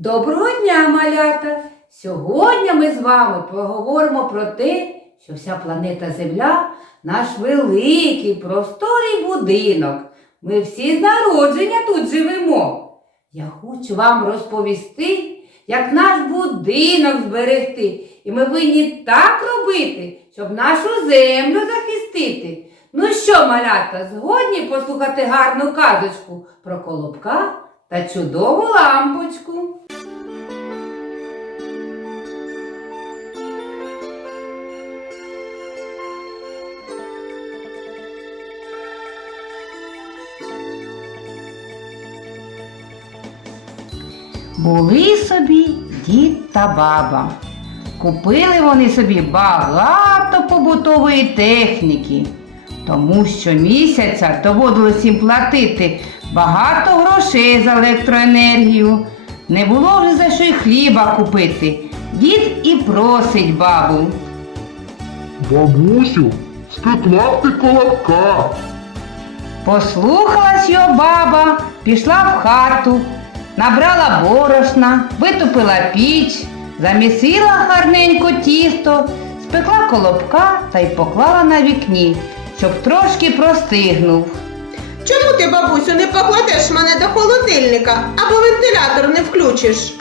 Доброго дня, малята! Сьогодні ми з вами поговоримо про те, що вся планета Земля наш великий просторий будинок. Ми всі з народження тут живемо. Я хочу вам розповісти, як наш будинок зберегти. І ми повинні так робити, щоб нашу землю захистити. Ну що, малята, згодні послухати гарну казочку про колобка та чудову лампочку. Були собі дід та баба. Купили вони собі багато побутової техніки, тому що місяця доводилось їм платити багато грошей за електроенергію. Не було вже за що й хліба купити. Дід і просить бабу. Бабусю, спекла ти колобка. Послухалась його баба, пішла в хату, набрала борошна, витопила піч, замісила гарненько тісто, спекла колобка та й поклала на вікні, щоб трошки простигнув. Ти, бабусю, не покладеш мене до холодильника або вентилятор не включиш?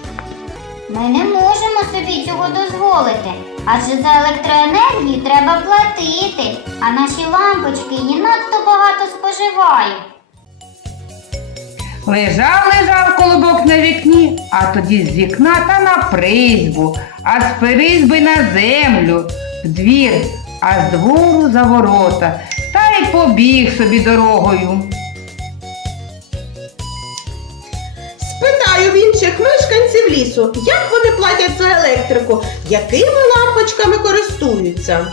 Ми не можемо собі цього дозволити, адже за електроенергію треба платити, а наші лампочки її надто багато споживають. Лежав, лежав колобок на вікні, а тоді з вікна та на призьбу, а з призьби на землю, в двір, а з двору за ворота, та й побіг собі дорогою. В інших мешканців лісу, як вони платять за електрику, якими лампочками користуються.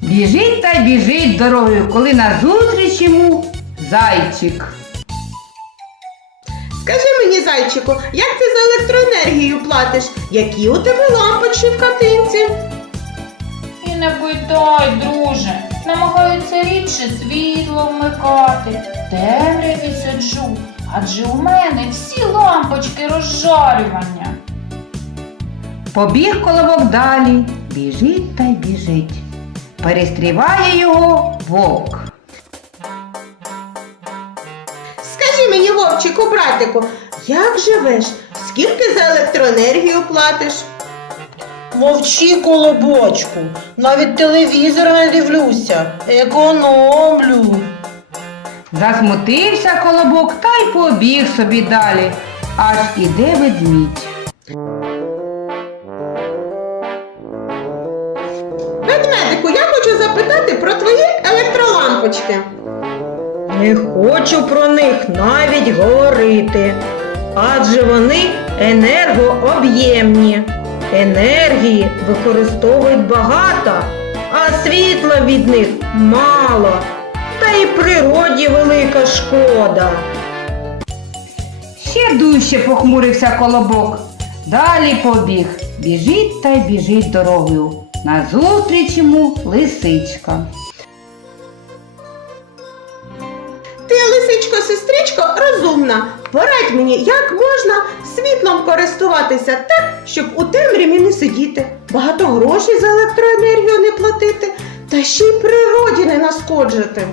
Біжить та й біжить дорогою, коли назустріч йому зайчик. Скажи мені, зайчику, як ти за електроенергію платиш? Які у тебе лампочки в хатинці? І не питай, друже, намагаються рідше світло вмикати, темряві сиджу, адже у мене всі лампочки розжарювання. Побіг колобок далі, біжить та й біжить. Перестріває його вовк. Скажи мені, вовчику, братику, як живеш? Скільки за електроенергію платиш? Мовчи, колобочку, навіть телевізор не дивлюся, економлю. Засмутився колобок та й побіг собі далі. Аж іде ведмідь. Ведмедику, я хочу запитати про твої електролампочки. Не хочу про них навіть говорити, адже вони енергооб'ємні. Енергії використовують багато, а світла від них мало. Й природі велика шкода. Ще дужче похмурився колобок. Далі побіг. Біжить та й біжить дорогою. Назустріч йому лисичка. Ти, лисичко, сестричко, розумна. Порадь мені, як можна світлом користуватися так, щоб у темряві не сидіти, багато грошей за електроенергію не платити, та ще й природі не нашкоджити.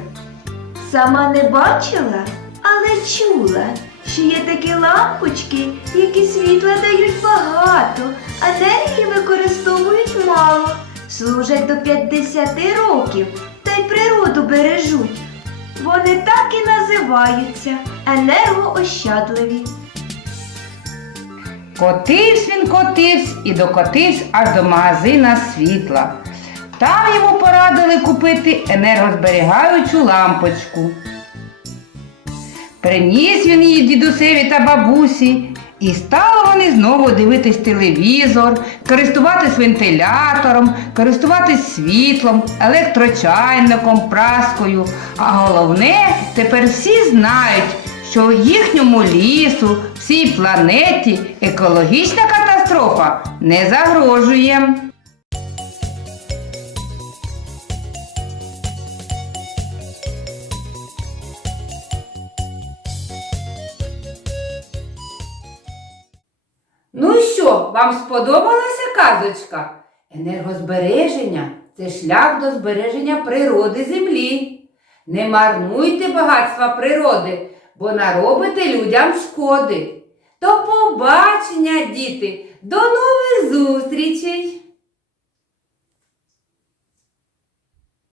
Сама не бачила, але чула, що є такі лампочки, які світла дають багато, а енергії використовують мало, служать до 50 років та й природу бережуть. Вони так і називаються енергоощадливі. Котився він котився і докотився аж до магазина світла. Там йому порадили купити енергозберігаючу лампочку. Приніс він її дідусеві та бабусі, і стали вони знову дивитись телевізор, користуватись вентилятором, користуватись світлом, електрочайником, праскою. А головне, тепер всі знають, що їхньому лісу, всій планеті екологічна катастрофа не загрожує. Вам сподобалася казочка? Енергозбереження це шлях до збереження природи землі. Не марнуйте багатства природи, бо наробите людям шкоди. До побачення, діти! До нових зустрічей!